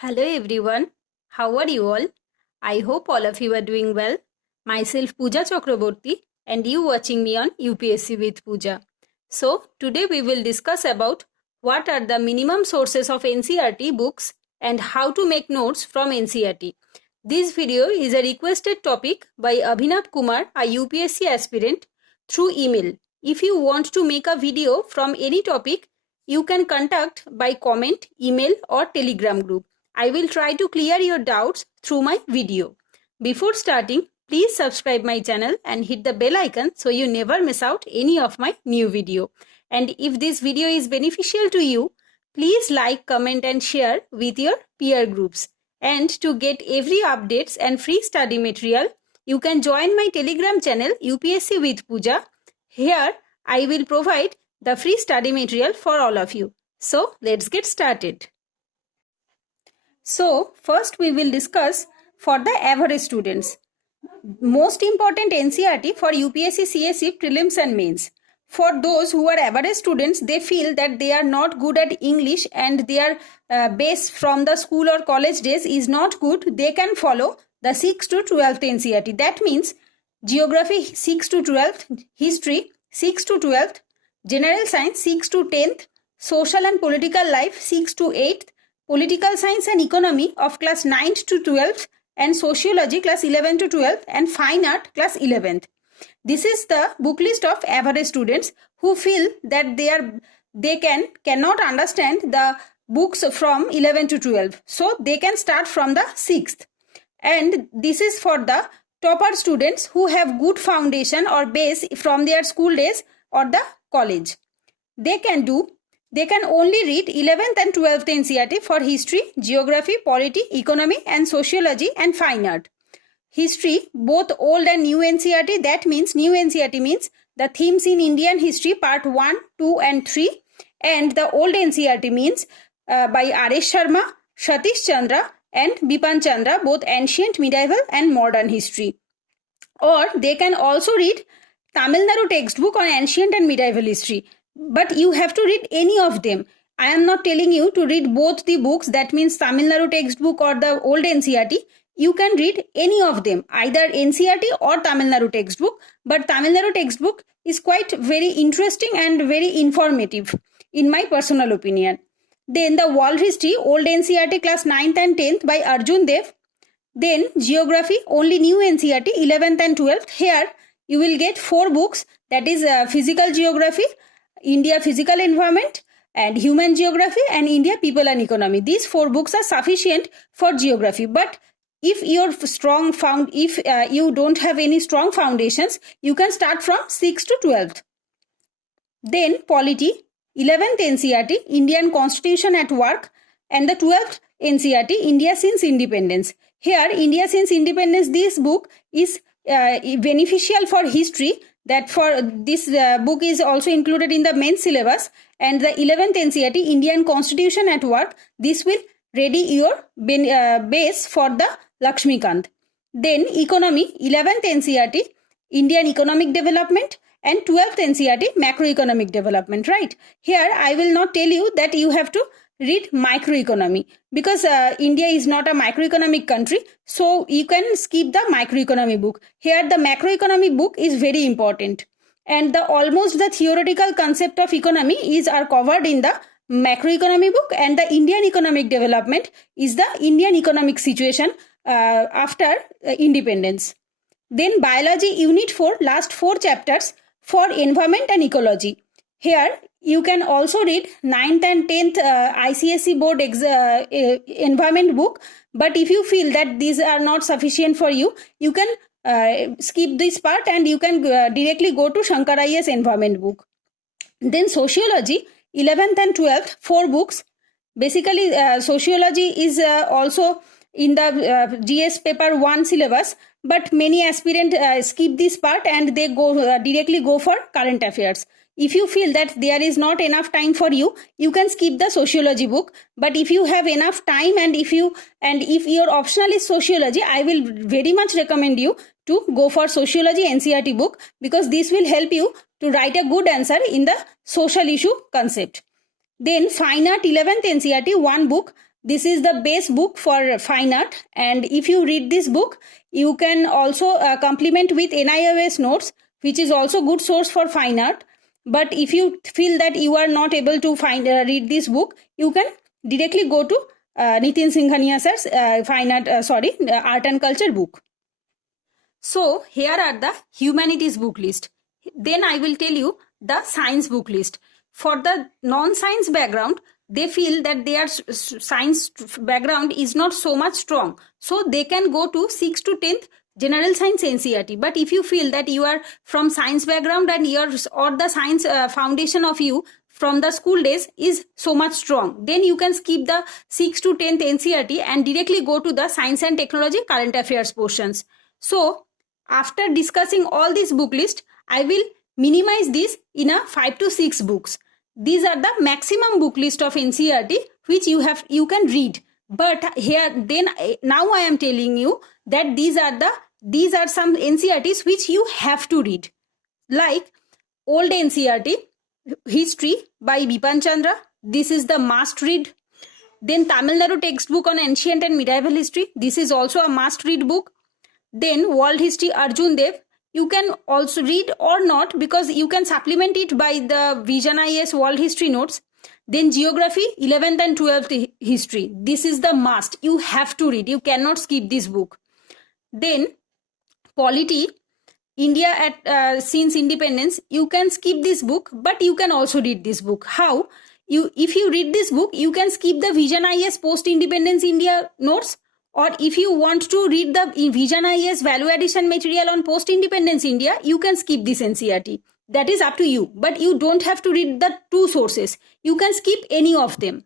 Hello everyone, how are you all? I hope all of you are doing well. Myself Pooja Chakraborty and you watching me on UPSC with Pooja. So today we will discuss about what are the minimum sources of NCERT books and how to make notes from NCERT. This video is a requested topic by Abhinav Kumar, a UPSC aspirant, through email. If you want to make a video from any topic, you can contact by comment, email or telegram group. I will try to clear your doubts through my video. Before starting, please subscribe my channel and hit the bell icon so you never miss out any of my new video. And if this video is beneficial to you, please like, comment and share with your peer groups. And to get every updates and free study material, you can join my Telegram channel UPSC with Pooja. Here, I will provide the free study material for all of you. So, let's get started. So, first we will discuss for the average students. Most important NCERT for UPSC, CSE, prelims and mains. For those who are average students, they feel that they are not good at English and their base from the school or college days is not good. They can follow the 6th to 12th NCERT. That means Geography 6th to 12th, History 6th to 12th, General Science 6th to 10th, Social and Political Life 6th to 8th, Political Science and Economy of class 9th to 12th, and Sociology class 11th to 12th, and Fine Art class 11th. This is the book list of average students who feel that they cannot understand the books from 11 to 12. So they can start from the 6th. And this is for the topper students who have good foundation or base from their school days or the college. They can only read 11th and 12th NCERT for history, geography, polity, economy and sociology and fine art. History, both old and new NCERT, that means new NCERT means the themes in Indian history part 1, 2 and 3, and the old NCERT means by R.S. Sharma, Satish Chandra and Bipan Chandra, both ancient, medieval and modern history. Or they can also read Tamil Nadu textbook on ancient and medieval history. But you have to read any of them. I am not telling you to read both the books, that means Tamil Nadu textbook or the old NCERT. You can read any of them, either NCERT or Tamil Nadu textbook. But Tamil Nadu textbook is quite very interesting and very informative in my personal opinion. Then the world history, old NCERT class 9th and 10th by Arjun Dev. Then geography, only new NCERT 11th and 12th. Here you will get 4 books, that is physical geography, India physical environment and human geography and India people and economy. These 4 books are sufficient for geography. But if you don't have any strong foundations, you can start from 6th to 12th. Then polity, 11th NCERT, Indian Constitution at Work, and the 12th NCERT, India since independence. Here, India since independence, this book is beneficial for history. That for this book is also included in the main syllabus, and the 11th NCERT, Indian Constitution at Work, this will ready your base for the Lakshmikant. Then economy, 11th NCERT, Indian Economic Development, and 12th NCERT, Macroeconomic Development, right? Here I will not tell you that you have to read microeconomy because India is not a microeconomic country, so you can skip the microeconomy book. Here the macroeconomy book is very important, and almost the theoretical concept of economy are covered in the macroeconomy book, and the Indian economic development is the Indian economic situation after independence. Then biology unit 4, last 4 chapters for environment and ecology. Here you can also read 9th and 10th ICSE board environment book, but if you feel that these are not sufficient for you, you can skip this part and you can directly go to Shankar IAS environment book. Then sociology, 11th and 12th, 4 books. Basically sociology is also in the GS paper 1 syllabus, but many aspirants skip this part and they go directly go for current affairs. If you feel that there is not enough time for you, you can skip the sociology book. But if you have enough time and if your optional is sociology, I will very much recommend you to go for sociology NCERT book, because this will help you to write a good answer in the social issue concept. Then fine art 11th NCERT, 1 book This is the base book for fine art, and if you read this book, you can also complement with NIOS notes, which is also good source for fine art. But if you feel that you are not able to read this book, you can directly go to Nitin Singhania sir's art and culture book. So here are the humanities book list. Then I will tell you the science book list. For the non-science background, they feel that their science background is not so much strong. So they can go to 6th to 10th general science NCERT. But if you feel that you are from science background and or the science foundation of you from the school days is so much strong, then you can skip the 6th to 10th NCERT and directly go to the science and technology current affairs portions. So after discussing all this book list, I will minimize this in a 5 to 6 books. These are the maximum book list of NCERT which you can read. But now I am telling you that these are some NCERTs which you have to read. Like old NCERT, History by Bipan Chandra. This is the must read. Then Tamil Nadu textbook on ancient and medieval history. This is also a must read book. Then World History Arjun Dev. You can also read or not, because you can supplement it by the Vision IAS World History notes. Then Geography, 11th and 12th History. This is the must. You have to read. You cannot skip this book. Then Polity, India since independence. You can skip this book, but you can also read this book. How? If you read this book, you can skip the Vision IAS post-independence India notes. Or if you want to read the Vision IAS value addition material on post-independence India, you can skip this NCERT. That is up to you. But you don't have to read the two sources. You can skip any of them.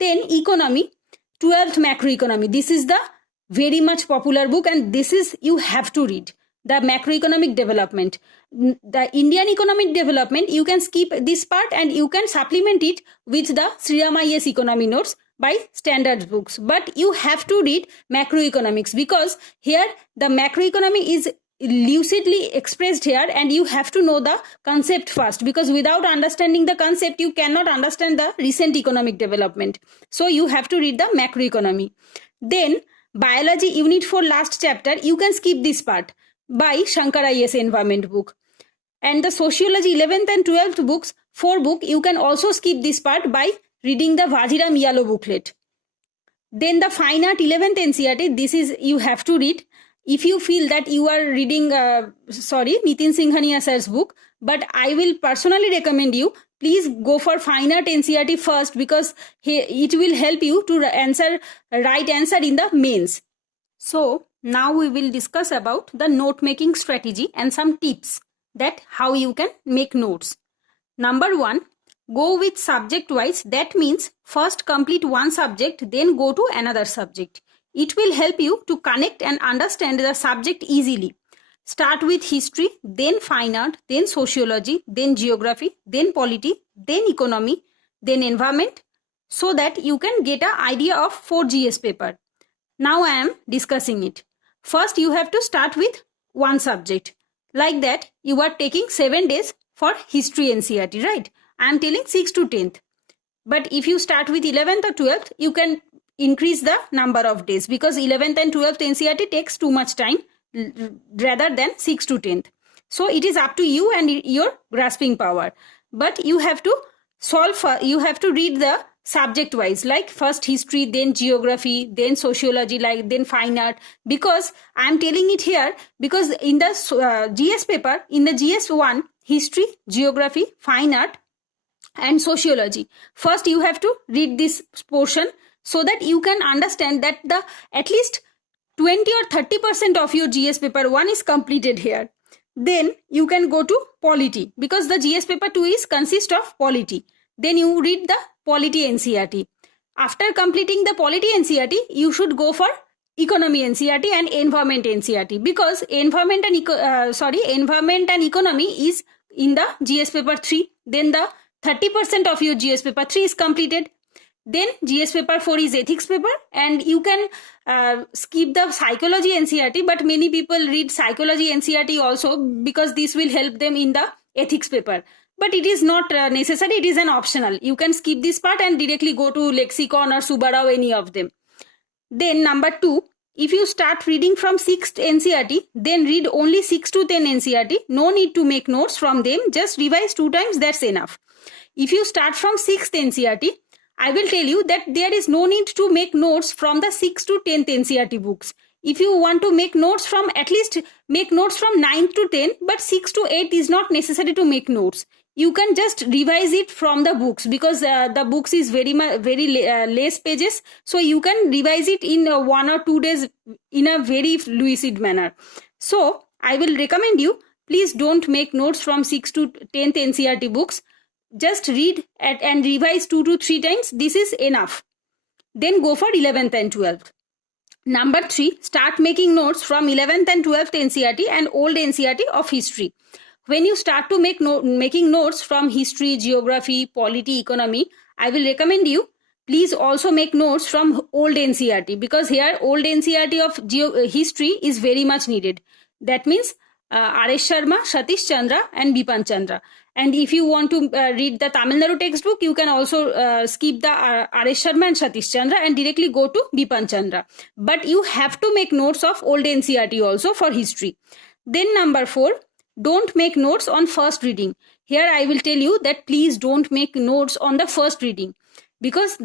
Then Economy, 12th Macroeconomy. This is the very much popular book, and this is you have to read. The macroeconomic development. The Indian economic development, you can skip this part and you can supplement it with the Sriram IAS economy notes by standard books. But you have to read macroeconomics, because here the macroeconomy is lucidly expressed here, and you have to know the concept first, because without understanding the concept you cannot understand the recent economic development. So you have to read the macroeconomy. Then Biology Unit 4 last chapter, you can skip this part by Shankar IAS environment book. And the Sociology 11th and 12th books, 4 book, you can also skip this part by reading the Vajiram yellow booklet. Then the Fine Art 11th NCERT, this is you have to read. If you feel that you are reading, Nitin Singhania sir's book, but I will personally recommend you, please go for Fine Art NCERT first, because it will help you to right answer in the mains. So now we will discuss about the note making strategy and some tips that how you can make notes. Number 1, go with subject wise. That means first complete one subject, then go to another subject. It will help you to connect and understand the subject easily. Start with history, then fine art, then sociology, then geography, then polity, then economy, then environment, so that you can get an idea of 4 GS paper. Now I am discussing it. First you have to start with one subject. Like that you are taking 7 days for history NCERT, right? I am telling 6 to 10th. But if you start with 11th or 12th, you can increase the number of days, because 11th and 12th NCERT takes too much time rather than 6 to 10th. So it is up to you and your grasping power. But you have to you have to read the subject wise, like first history, then geography, then sociology, then fine art. Because I am telling it here, because in the GS paper, in the GS1, history, geography, fine art and sociology, first you have to read this portion, so that you can understand that the at least 20 or 30% of your GS paper 1 is completed here. Then you can go to polity, because the GS paper 2 consists of polity. Then you read the polity NCERT. After completing the polity NCERT, you should go for economy NCERT and environment NCERT, because environment and economy is in the GS paper 3. Then the 30% of your GS paper 3 is completed. Then GS paper 4 is ethics paper, and you can skip the psychology NCERT, but many people read psychology NCERT also, because this will help them in the ethics paper. but it is not necessary. It is an optional. You can skip this part and directly go to lexicon or Subarao, any of them. Then number 2, if you start reading from 6th NCERT, then read only 6 to 10 NCERT. No need to make notes from them. Just revise 2 times, that's enough. If you start from 6th NCERT, I will tell you that there is no need to make notes from the 6th to 10th NCERT books. If you want to make notes from, at least make notes from 9 to 10, but 6 to 8 is not necessary to make notes. You can just revise it from the books, because the books is very less pages, so you can revise it in 1 or 2 days in a very lucid manner. So I will recommend you, please don't make notes from 6 to 10th NCERT books. Just read and revise 2 to 3 times. This is enough. Then go for 11th and 12th. Number 3, start making notes from 11th and 12th NCERT and old NCERT of history. When you start to making notes from history, geography, polity, economy, I will recommend you, please also make notes from old NCERT, because here old NCERT of history is very much needed. That means R.S. Sharma, Satish Chandra and Bipan Chandra. And if you want to read the Tamil Nadu textbook, you can also skip the R.S. Sharma and Satish Chandra and directly go to Bipan Chandra. But you have to make notes of old NCERT also for history. Then number 4, don't make notes on first reading. Here I will tell you that please don't make notes on the first reading, because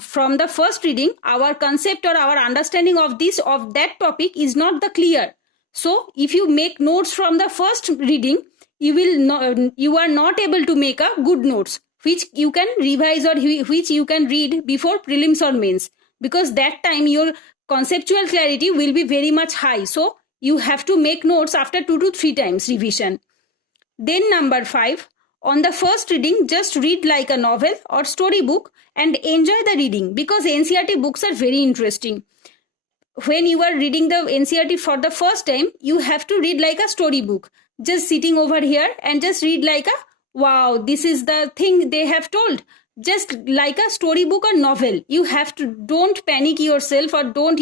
from the first reading, our concept or our understanding of that topic is not the clear. So if you make notes from the first reading, you are not able to make a good notes which you can revise or which you can read before prelims or mains, because that time your conceptual clarity will be very much high. So you have to make notes after 2 to 3 times revision. Then number 5, on the first reading, just read like a novel or storybook and enjoy the reading, because NCERT books are very interesting. When you are reading the NCERT for the first time, you have to read like a storybook. Just sitting over here and just read like a, wow, this is the thing they have told. Just like a storybook or novel. You have to, don't panic yourself, or don't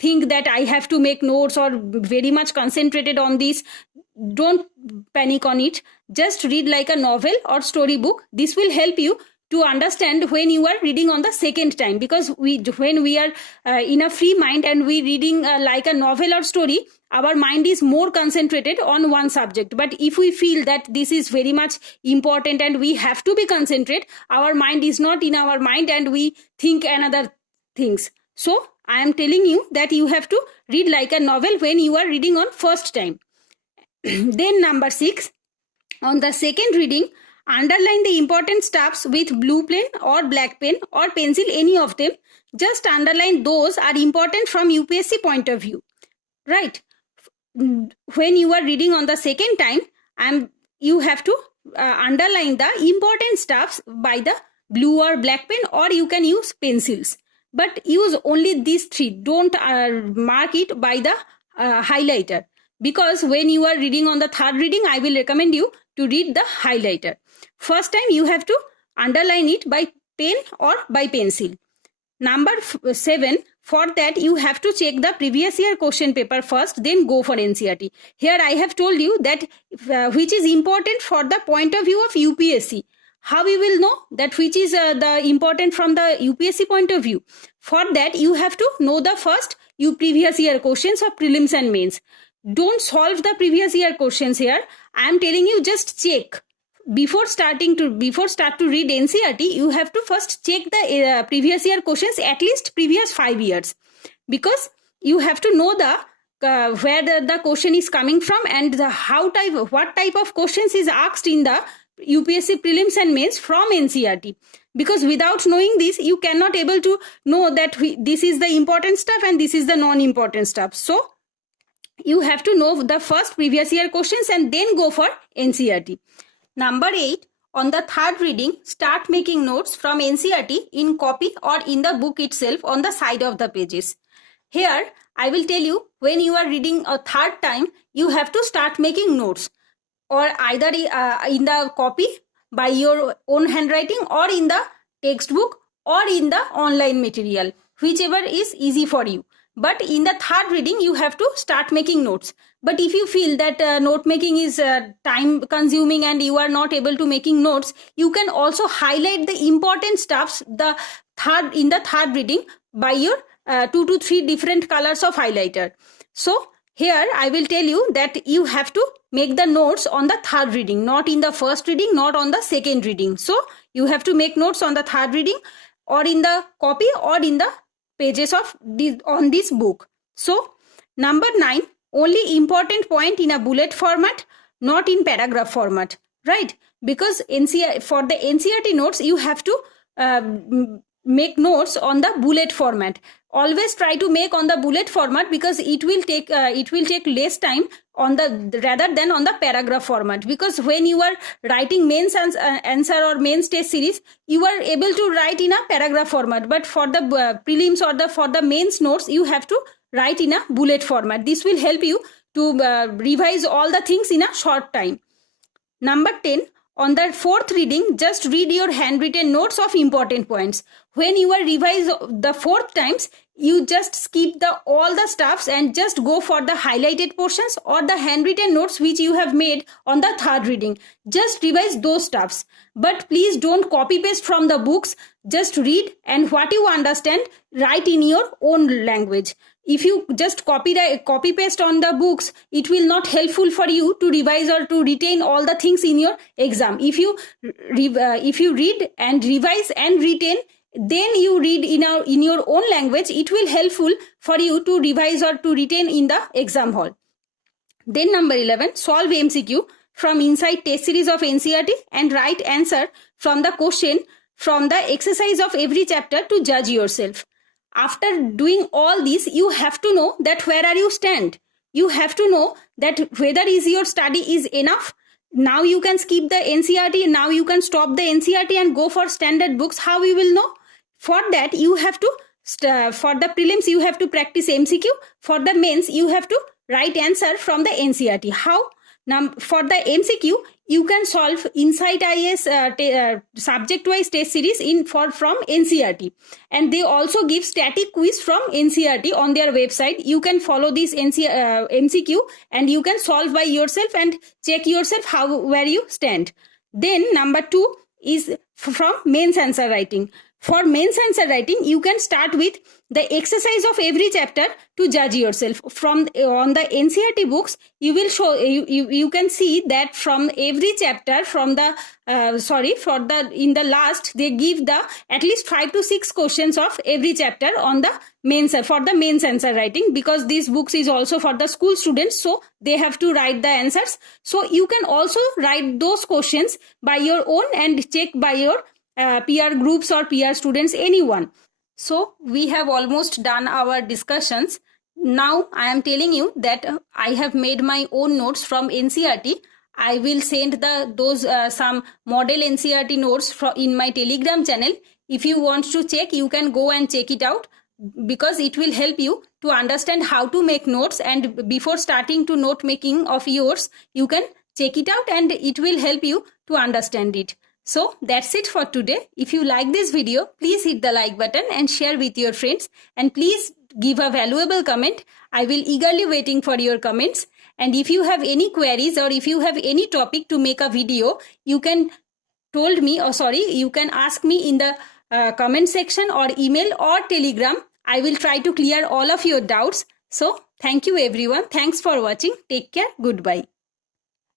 think that I have to make notes or very much concentrated on this. Don't panic on it. Just read like a novel or storybook. This will help you to understand when you are reading on the second time, because when we are in a free mind and we reading like a novel or story, our mind is more concentrated on one subject. But if we feel that this is very much important and we have to be concentrated, our mind is not in our mind and we think another things. So I am telling you that you have to read like a novel when you are reading on first time. Then number 6, on the second reading, underline the important stuffs with blue pen or black pen or pencil, any of them. Just underline those are important from UPSC point of view. Right? When you are reading on the second time, you have to underline the important stuffs by the blue or black pen, or you can use pencils. But use only these 3. Don't mark it by the highlighter, because when you are reading on the third reading, I will recommend you to read the highlighter. First time you have to underline it by pen or by pencil. Number 7, for that you have to check the previous year question paper first, then go for NCERT. Here I have told you that which is important for the point of view of UPSC. How you will know that which is the important from the UPSC point of view? For that you have to know the first previous year questions of prelims and mains. Don't solve the previous year questions here. I am telling you, just check. Before start to read NCERT, you have to first check the previous year questions, at least previous 5 years, because you have to know the where the question is coming from and what type of questions is asked in the UPSC prelims and mains from NCERT. Because without knowing this, you cannot able to know that this is the important stuff and this is the non-important stuff. So you have to know the first previous year questions and then go for NCERT. Number 8, on the third reading, start making notes from NCERT in copy or in the book itself on the side of the pages. Here, I will tell you, when you are reading a third time, you have to start making notes, or either in the copy by your own handwriting, or in the textbook, or in the online material, whichever is easy for you. but in the third reading you have to start making notes. But if you feel that note making is time consuming and you are not able to making notes, you can also highlight the important stuffs in the third reading by your 2 to 3 different colors of highlighter. So here I will tell you that you have to make the notes on the third reading, not in the first reading, not on the second reading. So you have to make notes on the third reading or in the copy or in the pages of on this book. So number 9, only important point in a bullet format, not in paragraph format, right? Because for the NCERT notes you have to make notes on the bullet format. Always try to make on the bullet format because it will take less time on the rather than on the paragraph format. Because when you are writing mains answer or mains test series, you are able to write in a paragraph format, but for the prelims or for the mains notes you have to write in a bullet format. This will help you to revise all the things in a short time. Number 10, on the fourth reading, just read your handwritten notes of important points. When you are revise the fourth times, you just skip all the stuffs and just go for the highlighted portions or the handwritten notes which you have made on the third reading. Just revise those stuffs. But please don't copy paste from the books. Just read, and what you understand, write in your own language. If you just copy paste on the books, it will not helpful for you to revise or to retain all the things in your exam. If you read and revise and retain, then you read in your own language, it will helpful for you to revise or to retain in the exam hall. Then number 11, solve MCQ from inside test series of NCERT and write answer from the question from the exercise of every chapter to judge yourself. After doing all this, you have to know that where are you stand. You have to know that whether is your study is enough. Now you can skip the NCERT. Now you can stop the NCERT and go for standard books. How you will know? For that, you have to, for the prelims, you have to practice MCQ. For the mains, you have to write answer from the NCERT. How? Now, for the MCQ, you can solve Insight IAS subject-wise test series from NCERT. And they also give static quiz from NCERT on their website. You can follow this MCQ and you can solve by yourself and check yourself where you stand. Then number 2 is from mains answer writing. For mains answer writing, you can start with the exercise of every chapter to judge yourself. On the NCERT books, you will show you can see that from every chapter in the last they give the at least 5 to 6 questions of every chapter on the for the mains answer writing, because these books is also for the school students, so they have to write the answers. So you can also write those questions by your own and check by your peer groups or peer students, anyone. So we have almost done our discussions. Now I am telling you that I have made my own notes from NCERT. I will send those some model NCERT notes in my Telegram channel. If you want to check, you can go and check it out, because it will help you to understand how to make notes, and before starting to note making of yours, you can check it out and it will help you to understand it. So that's it for today. If you like this video, please hit the like button and share with your friends, and please give a valuable comment. I will eagerly waiting for your comments. And if you have any queries or if you have any topic to make a video, you can you can ask me in the comment section or email or Telegram. I will try to clear all of your doubts. So thank you everyone. Thanks for watching. Take care. Goodbye.